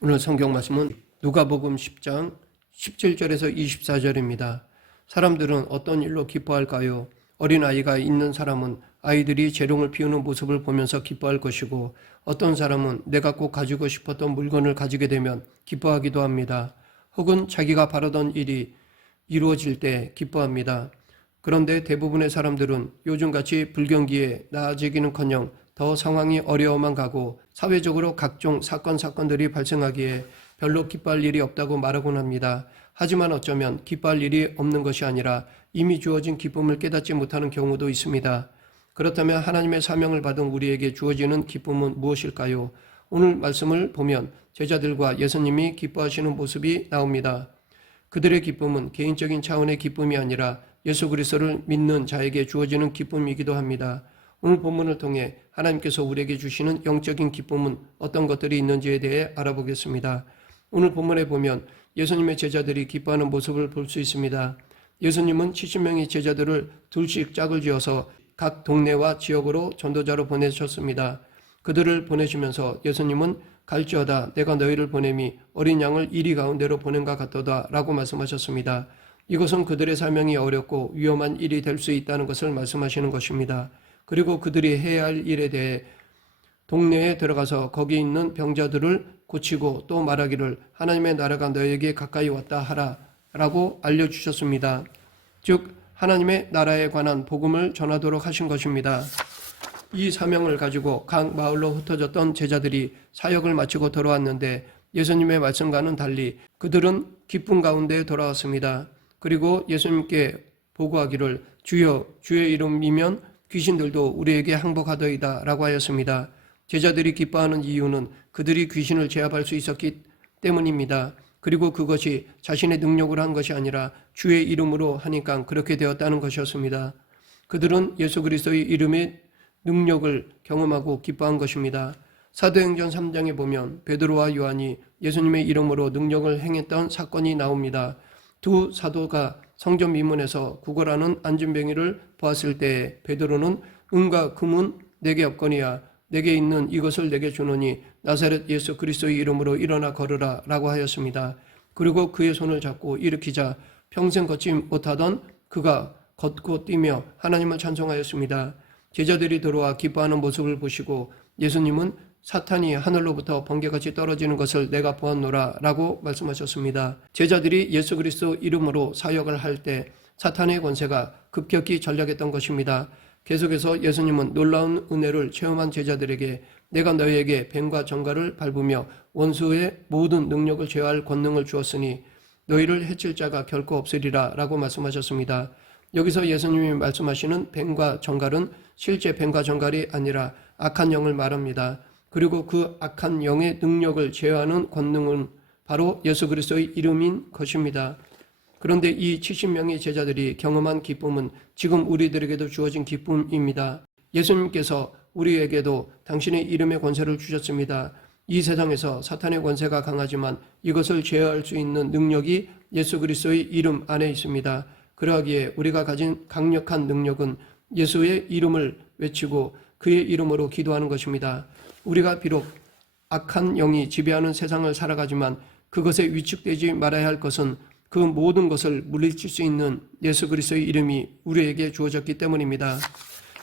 오늘 성경 말씀은 누가복음 10장 17절에서 24절입니다. 사람들은 어떤 일로 기뻐할까요? 어린아이가 있는 사람은 아이들이 재롱을 피우는 모습을 보면서 기뻐할 것이고, 어떤 사람은 내가 꼭 가지고 싶었던 물건을 가지게 되면 기뻐하기도 합니다. 혹은 자기가 바라던 일이 이루어질 때 기뻐합니다. 그런데 대부분의 사람들은 요즘같이 불경기에 나아지기는커녕 더 상황이 어려워만 가고 사회적으로 각종 사건들이 발생하기에 별로 기뻐할 일이 없다고 말하곤 합니다. 하지만 어쩌면 기뻐할 일이 없는 것이 아니라 이미 주어진 기쁨을 깨닫지 못하는 경우도 있습니다. 그렇다면 하나님의 사명을 받은 우리에게 주어지는 기쁨은 무엇일까요? 오늘 말씀을 보면 제자들과 예수님이 기뻐하시는 모습이 나옵니다. 그들의 기쁨은 개인적인 차원의 기쁨이 아니라 예수 그리스도를 믿는 자에게 주어지는 기쁨이기도 합니다. 오늘 본문을 통해 하나님께서 우리에게 주시는 영적인 기쁨은 어떤 것들이 있는지에 대해 알아보겠습니다. 오늘 본문에 보면 예수님의 제자들이 기뻐하는 모습을 볼 수 있습니다. 예수님은 70명의 제자들을 둘씩 짝을 지어서 각 동네와 지역으로 전도자로 보내셨습니다. 그들을 보내시면서 예수님은 갈지어다 내가 너희를 보냄이 어린 양을 이리 가운데로 보낸가 같도다 라고 말씀하셨습니다. 이것은 그들의 사명이 어렵고 위험한 일이 될 수 있다는 것을 말씀하시는 것입니다. 그리고 그들이 해야 할 일에 대해 동네에 들어가서 거기 있는 병자들을 고치고 또 말하기를 하나님의 나라가 너에게 가까이 왔다 하라 라고 알려주셨습니다. 즉 하나님의 나라에 관한 복음을 전하도록 하신 것입니다. 이 사명을 가지고 각 마을로 흩어졌던 제자들이 사역을 마치고 돌아왔는데 예수님의 말씀과는 달리 그들은 기쁨 가운데 돌아왔습니다. 그리고 예수님께 보고하기를 주여 주의 이름이면 귀신들도 우리에게 항복하더이다 라고 하였습니다. 제자들이 기뻐하는 이유는 그들이 귀신을 제압할 수 있었기 때문입니다. 그리고 그것이 자신의 능력으로 한 것이 아니라 주의 이름으로 하니까 그렇게 되었다는 것이었습니다. 그들은 예수 그리스도의 이름의 능력을 경험하고 기뻐한 것입니다. 사도행전 3장에 보면 베드로와 요한이 예수님의 이름으로 능력을 행했던 사건이 나옵니다. 두 사도가 성전 미문에서 구걸하는 안진뱅이를 보았을 때 베드로는 은과 금은 내게 없거니와 내게 있는 이것을 내게 주노니 나사렛 예수 그리스도의 이름으로 일어나 걸으라 라고 하였습니다. 그리고 그의 손을 잡고 일으키자 평생 걷지 못하던 그가 걷고 뛰며 하나님을 찬송하였습니다. 제자들이 들어와 기뻐하는 모습을 보시고 예수님은 사탄이 하늘로부터 번개같이 떨어지는 것을 내가 보았노라 라고 말씀하셨습니다. 제자들이 예수 그리스도 이름으로 사역을 할 때 사탄의 권세가 급격히 전락했던 것입니다. 계속해서 예수님은 놀라운 은혜를 체험한 제자들에게 내가 너희에게 뱀과 정갈을 밟으며 원수의 모든 능력을 제어할 권능을 주었으니 너희를 해칠 자가 결코 없으리라 라고 말씀하셨습니다. 여기서 예수님이 말씀하시는 뱀과 정갈은 실제 뱀과 정갈이 아니라 악한 영을 말합니다. 그리고 그 악한 영의 능력을 제어하는 권능은 바로 예수 그리스도의 이름인 것입니다. 그런데 이 70명의 제자들이 경험한 기쁨은 지금 우리들에게도 주어진 기쁨입니다. 예수님께서 우리에게도 당신의 이름의 권세를 주셨습니다. 이 세상에서 사탄의 권세가 강하지만 이것을 제어할 수 있는 능력이 예수 그리스도의 이름 안에 있습니다. 그러하기에 우리가 가진 강력한 능력은 예수의 이름을 외치고 그의 이름으로 기도하는 것입니다. 우리가 비록 악한 영이 지배하는 세상을 살아가지만 그것에 위축되지 말아야 할 것은 그 모든 것을 물리칠 수 있는 예수 그리스도의 이름이 우리에게 주어졌기 때문입니다.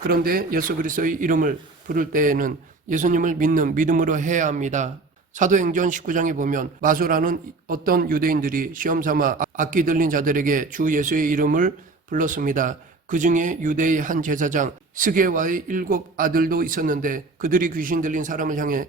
그런데 예수 그리스도의 이름을 부를 때에는 예수님을 믿는 믿음으로 해야 합니다. 사도행전 19장에 보면 마소라는 어떤 유대인들이 시험삼아 악기 들린 자들에게 주 예수의 이름을 불렀습니다. 그 중에 유대의 한 제사장 스게와의 7 아들도 있었는데 그들이 귀신 들린 사람을 향해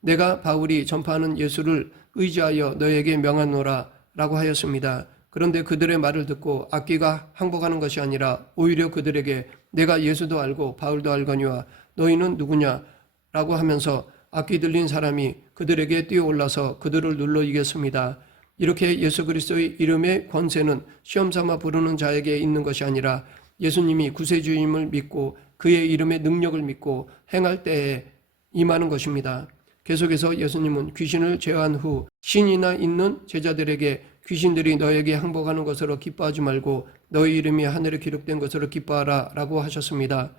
내가 바울이 전파하는 예수를 의지하여 너에게 명하노라 라고 하였습니다. 그런데 그들의 말을 듣고 악기가 항복하는 것이 아니라 오히려 그들에게 내가 예수도 알고 바울도 알거니와 너희는 누구냐 라고 하면서 악기 들린 사람이 그들에게 뛰어올라서 그들을 눌러 이겼습니다. 이렇게 예수 그리스도의 이름의 권세는 시험삼아 부르는 자에게 있는 것이 아니라 예수님이 구세주임을 믿고 그의 이름의 능력을 믿고 행할 때에 임하는 것입니다. 계속해서 예수님은 귀신을 제어한 후 신이나 있는 제자들에게 귀신들이 너에게 항복하는 것으로 기뻐하지 말고 너희 이름이 하늘에 기록된 것으로 기뻐하라 라고 하셨습니다.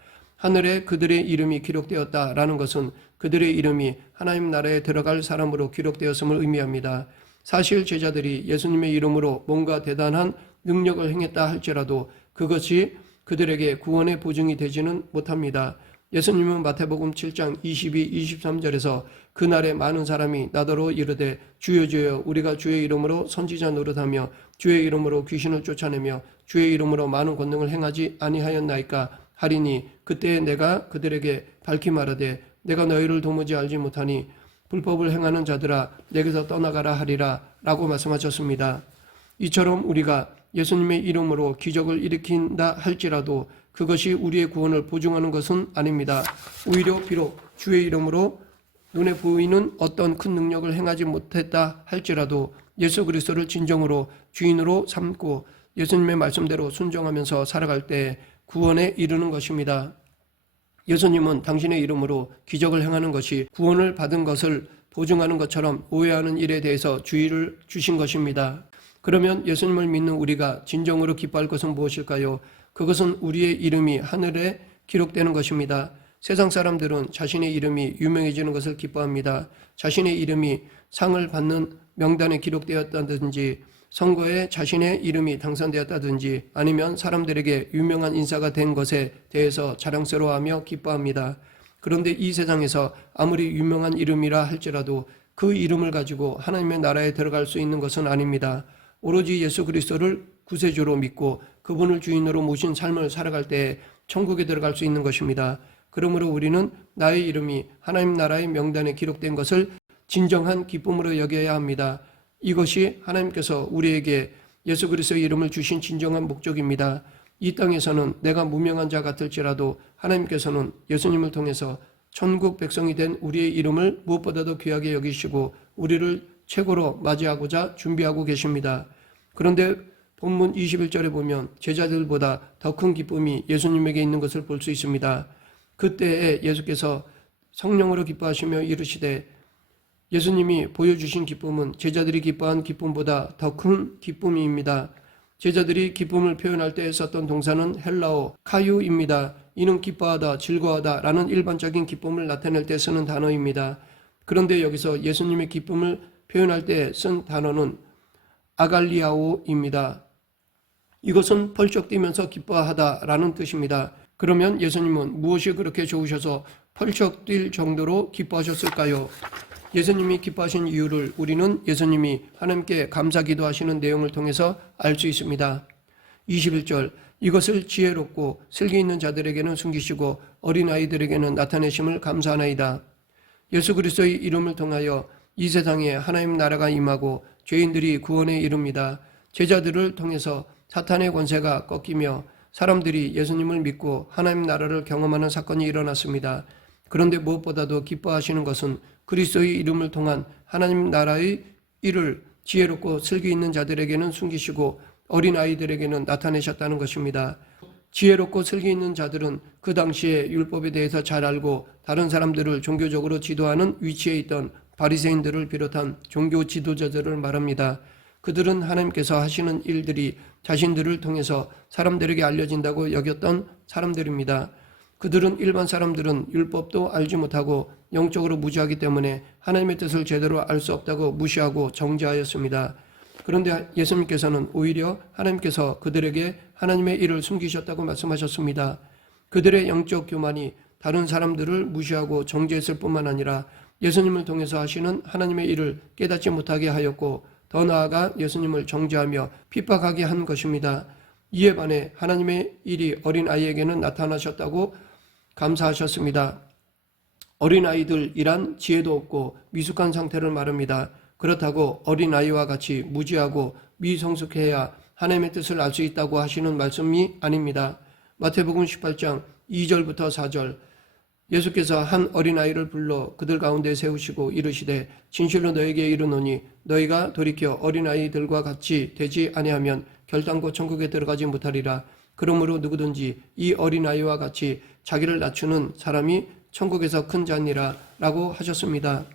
하늘에 그들의 이름이 기록되었다라는 것은 그들의 이름이 하나님 나라에 들어갈 사람으로 기록되었음을 의미합니다. 사실 제자들이 예수님의 이름으로 뭔가 대단한 능력을 행했다 할지라도 그것이 그들에게 구원의 보증이 되지는 못합니다. 예수님은 마태복음 7장 22, 23절에서 그날에 많은 사람이 나더러 이르되 주여 주여 우리가 주의 이름으로 선지자 노릇하며 주의 이름으로 귀신을 쫓아내며 주의 이름으로 많은 권능을 행하지 아니하였나이까 하리니 그때 내가 그들에게 밝히 말하되 내가 너희를 도무지 알지 못하니 불법을 행하는 자들아 내게서 떠나가라 하리라 라고 말씀하셨습니다. 이처럼 우리가 예수님의 이름으로 기적을 일으킨다 할지라도 그것이 우리의 구원을 보증하는 것은 아닙니다. 오히려 비록 주의 이름으로 눈에 보이는 어떤 큰 능력을 행하지 못했다 할지라도 예수 그리스도를 진정으로 주인으로 삼고 예수님의 말씀대로 순종하면서 살아갈 때 구원에 이르는 것입니다. 예수님은 당신의 이름으로 기적을 행하는 것이 구원을 받은 것을 보증하는 것처럼 오해하는 일에 대해서 주의를 주신 것입니다. 그러면 예수님을 믿는 우리가 진정으로 기뻐할 것은 무엇일까요? 그것은 우리의 이름이 하늘에 기록되는 것입니다. 세상 사람들은 자신의 이름이 유명해지는 것을 기뻐합니다. 자신의 이름이 상을 받는 명단에 기록되었다든지 선거에 자신의 이름이 당선되었다든지 아니면 사람들에게 유명한 인사가 된 것에 대해서 자랑스러워하며 기뻐합니다. 그런데 이 세상에서 아무리 유명한 이름이라 할지라도 그 이름을 가지고 하나님의 나라에 들어갈 수 있는 것은 아닙니다. 오로지 예수 그리스도를 구세주로 믿고 그분을 주인으로 모신 삶을 살아갈 때 천국에 들어갈 수 있는 것입니다. 그러므로 우리는 나의 이름이 하나님 나라의 명단에 기록된 것을 진정한 기쁨으로 여겨야 합니다. 이것이 하나님께서 우리에게 예수 그리스도의 이름을 주신 진정한 목적입니다. 이 땅에서는 내가 무명한 자 같을지라도 하나님께서는 예수님을 통해서 천국 백성이 된 우리의 이름을 무엇보다도 귀하게 여기시고 우리를 최고로 맞이하고자 준비하고 계십니다. 그런데 본문 21절에 보면 제자들보다 더 큰 기쁨이 예수님에게 있는 것을 볼 수 있습니다. 그때에 예수께서 성령으로 기뻐하시며 이르시되 예수님이 보여주신 기쁨은 제자들이 기뻐한 기쁨보다 더 큰 기쁨입니다. 제자들이 기쁨을 표현할 때 썼던 동사는 헬라어 카유입니다. 이는 기뻐하다, 즐거워하다 라는 일반적인 기쁨을 나타낼 때 쓰는 단어입니다. 그런데 여기서 예수님의 기쁨을 표현할 때 쓴 단어는 아갈리아오입니다. 이것은 펄쩍 뛰면서 기뻐하다라는 뜻입니다. 그러면 예수님은 무엇이 그렇게 좋으셔서 펄쩍 뛸 정도로 기뻐하셨을까요? 예수님이 기뻐하신 이유를 우리는 예수님이 하나님께 감사기도 하시는 내용을 통해서 알 수 있습니다. 21절 이것을 지혜롭고 슬기 있는 자들에게는 숨기시고 어린아이들에게는 나타내심을 감사하나이다. 예수 그리스도의 이름을 통하여 이 세상에 하나님 나라가 임하고 죄인들이 구원에 이릅니다. 제자들을 통해서 사탄의 권세가 꺾이며 사람들이 예수님을 믿고 하나님 나라를 경험하는 사건이 일어났습니다. 그런데 무엇보다도 기뻐하시는 것은 그리스도의 이름을 통한 하나님 나라의 일을 지혜롭고 슬기 있는 자들에게는 숨기시고 어린아이들에게는 나타내셨다는 것입니다. 지혜롭고 슬기 있는 자들은 그 당시에 율법에 대해서 잘 알고 다른 사람들을 종교적으로 지도하는 위치에 있던 바리새인들을 비롯한 종교 지도자들을 말합니다. 그들은 하나님께서 하시는 일들이 자신들을 통해서 사람들에게 알려진다고 여겼던 사람들입니다. 그들은 일반 사람들은 율법도 알지 못하고 영적으로 무지하기 때문에 하나님의 뜻을 제대로 알 수 없다고 무시하고 정죄하였습니다. 그런데 예수님께서는 오히려 하나님께서 그들에게 하나님의 일을 숨기셨다고 말씀하셨습니다. 그들의 영적 교만이 다른 사람들을 무시하고 정죄했을 뿐만 아니라 예수님을 통해서 하시는 하나님의 일을 깨닫지 못하게 하였고 더 나아가 예수님을 정죄하며 핍박하게 한 것입니다. 이에 반해 하나님의 일이 어린아이에게는 나타나셨다고 감사하셨습니다. 어린아이들이란 지혜도 없고 미숙한 상태를 말합니다. 그렇다고 어린아이와 같이 무지하고 미성숙해야 하나님의 뜻을 알 수 있다고 하시는 말씀이 아닙니다. 마태복음 18장 2절부터 4절 예수께서 한 어린아이를 불러 그들 가운데 세우시고 이르시되 진실로 너에게 이르노니 너희가 돌이켜 어린아이들과 같이 되지 아니하면 결단코 천국에 들어가지 못하리라. 그러므로 누구든지 이 어린아이와 같이 자기를 낮추는 사람이 천국에서 큰 자니라 라고 하셨습니다.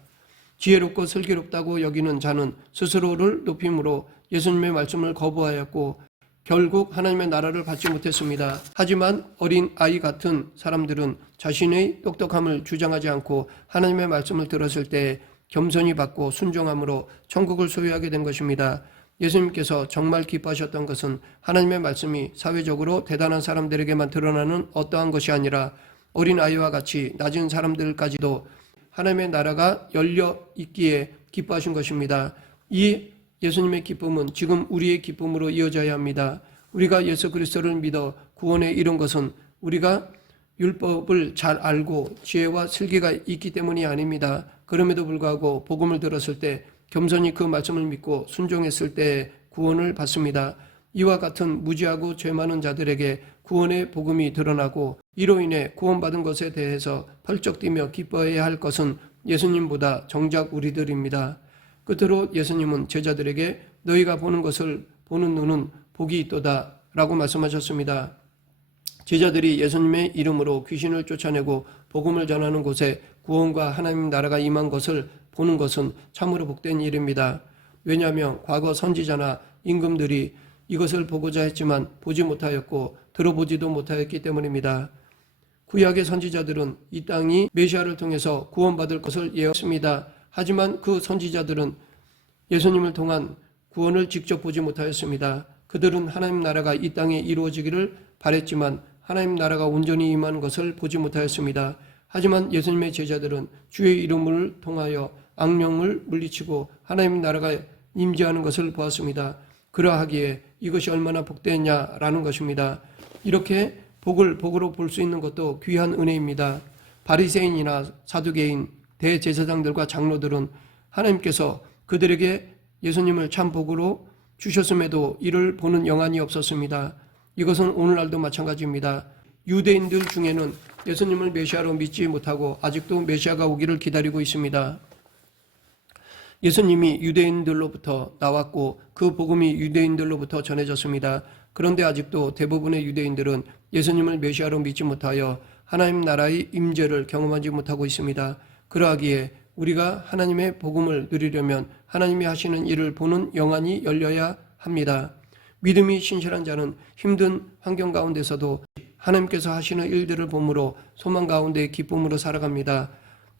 지혜롭고 슬기롭다고 여기는 자는 스스로를 높임으로 예수님의 말씀을 거부하였고 결국 하나님의 나라를 받지 못했습니다. 하지만 어린 아이 같은 사람들은 자신의 똑똑함을 주장하지 않고 하나님의 말씀을 들었을 때 겸손히 받고 순종함으로 천국을 소유하게 된 것입니다. 예수님께서 정말 기뻐하셨던 것은 하나님의 말씀이 사회적으로 대단한 사람들에게만 드러나는 어떠한 것이 아니라 어린 아이와 같이 낮은 사람들까지도 하나님의 나라가 열려 있기에 기뻐하신 것입니다. 이 예수님의 기쁨은 지금 우리의 기쁨으로 이어져야 합니다. 우리가 예수 그리스도를 믿어 구원에 이른 것은 우리가 율법을 잘 알고 지혜와 슬기가 있기 때문이 아닙니다. 그럼에도 불구하고 복음을 들었을 때 겸손히 그 말씀을 믿고 순종했을 때 구원을 받습니다. 이와 같은 무지하고 죄 많은 자들에게 구원의 복음이 드러나고 이로 인해 구원받은 것에 대해서 펄쩍 뛰며 기뻐해야 할 것은 예수님보다 정작 우리들입니다. 끝으로 예수님은 제자들에게 너희가 보는 것을 보는 눈은 복이 있도다 라고 말씀하셨습니다. 제자들이 예수님의 이름으로 귀신을 쫓아내고 복음을 전하는 곳에 구원과 하나님 나라가 임한 것을 보는 것은 참으로 복된 일입니다. 왜냐하면 과거 선지자나 임금들이 이것을 보고자 했지만 보지 못하였고 들어보지도 못하였기 때문입니다. 구약의 선지자들은 이 땅이 메시아를 통해서 구원받을 것을 예언했습니다. 하지만 그 선지자들은 예수님을 통한 구원을 직접 보지 못하였습니다. 그들은 하나님 나라가 이 땅에 이루어지기를 바랬지만 하나님 나라가 온전히 임하는 것을 보지 못하였습니다. 하지만 예수님의 제자들은 주의 이름을 통하여 악령을 물리치고 하나님 나라가 임재하는 것을 보았습니다. 그러하기에 이것이 얼마나 복되냐라는 것입니다. 이렇게 복으로 볼 수 있는 것도 귀한 은혜입니다. 바리새인이나 사두개인, 대제사장들과 장로들은 하나님께서 그들에게 예수님을 참 복으로 주셨음에도 이를 보는 영안이 없었습니다. 이것은 오늘날도 마찬가지입니다. 유대인들 중에는 예수님을 메시아로 믿지 못하고 아직도 메시아가 오기를 기다리고 있습니다. 예수님이 유대인들로부터 나왔고 그 복음이 유대인들로부터 전해졌습니다. 그런데 아직도 대부분의 유대인들은 예수님을 메시아로 믿지 못하여 하나님 나라의 임재를 경험하지 못하고 있습니다. 그러하기에 우리가 하나님의 복음을 누리려면 하나님이 하시는 일을 보는 영안이 열려야 합니다. 믿음이 신실한 자는 힘든 환경 가운데서도 하나님께서 하시는 일들을 보므로 소망 가운데 기쁨으로 살아갑니다.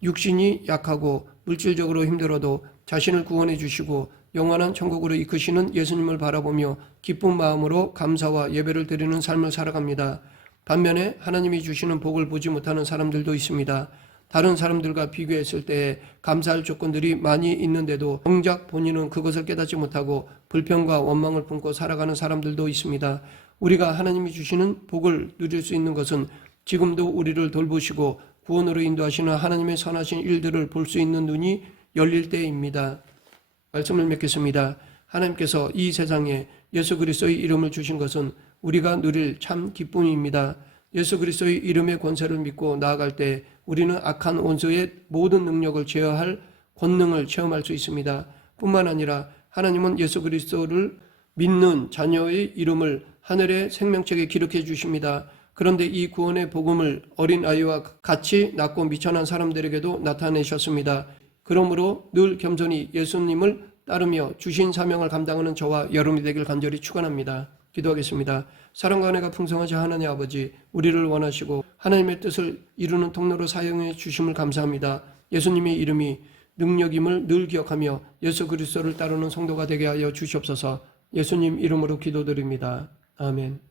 육신이 약하고 물질적으로 힘들어도 자신을 구원해 주시고 영원한 천국으로 이끄시는 예수님을 바라보며 기쁜 마음으로 감사와 예배를 드리는 삶을 살아갑니다. 반면에 하나님이 주시는 복을 보지 못하는 사람들도 있습니다. 다른 사람들과 비교했을 때에 감사할 조건들이 많이 있는데도 정작 본인은 그것을 깨닫지 못하고 불평과 원망을 품고 살아가는 사람들도 있습니다. 우리가 하나님이 주시는 복을 누릴 수 있는 것은 지금도 우리를 돌보시고 구원으로 인도하시는 하나님의 선하신 일들을 볼 수 있는 눈이 열릴 때입니다. 말씀을 맺겠습니다. 하나님께서 이 세상에 예수 그리스도의 이름을 주신 것은 우리가 누릴 참 기쁨입니다. 예수 그리스도의 이름의 권세를 믿고 나아갈 때 우리는 악한 원수의 모든 능력을 제어할 권능을 체험할 수 있습니다. 뿐만 아니라 하나님은 예수 그리스도를 믿는 자녀의 이름을 하늘의 생명책에 기록해 주십니다. 그런데 이 구원의 복음을 어린아이와 같이 낳고 미천한 사람들에게도 나타내셨습니다. 그러므로 늘 겸손히 예수님을 따르며 주신 사명을 감당하는 저와 여러분이 되길 간절히 축원합니다. 기도하겠습니다. 사랑과 은혜가 풍성하신 하나님 아버지, 우리를 원하시고 하나님의 뜻을 이루는 통로로 사용해 주심을 감사합니다. 예수님의 이름이 능력임을 늘 기억하며 예수 그리스도를 따르는 성도가 되게 하여 주시옵소서. 예수님 이름으로 기도드립니다. 아멘.